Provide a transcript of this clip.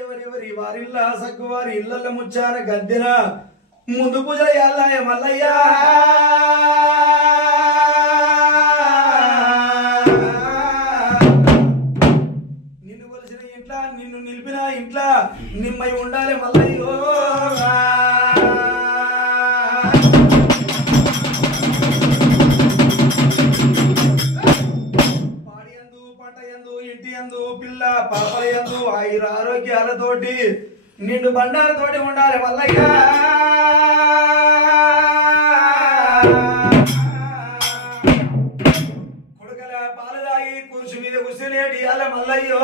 ఎవరెవరి వారిల్లా సగ్గు వారి ఇళ్ళ ముచ్చాన గద్దెన ముందు పూజ చేయాలయ మల్లయ్యా నిన్ను కొలిసిన ఇంట్లో నిన్ను నిలిపిన ఇంట్లో నిమ్మై ఉండాలి మల్లయ్యో పిల్ల పాపయందు ఆయుర ఆరోగ్యాలతోటి నిండు బండారతోటి ఉండాలి మల్లయ్య కొడుకల పాలు తాగి కుర్చీ మీద కూర్చునేటి మల్లయ్యో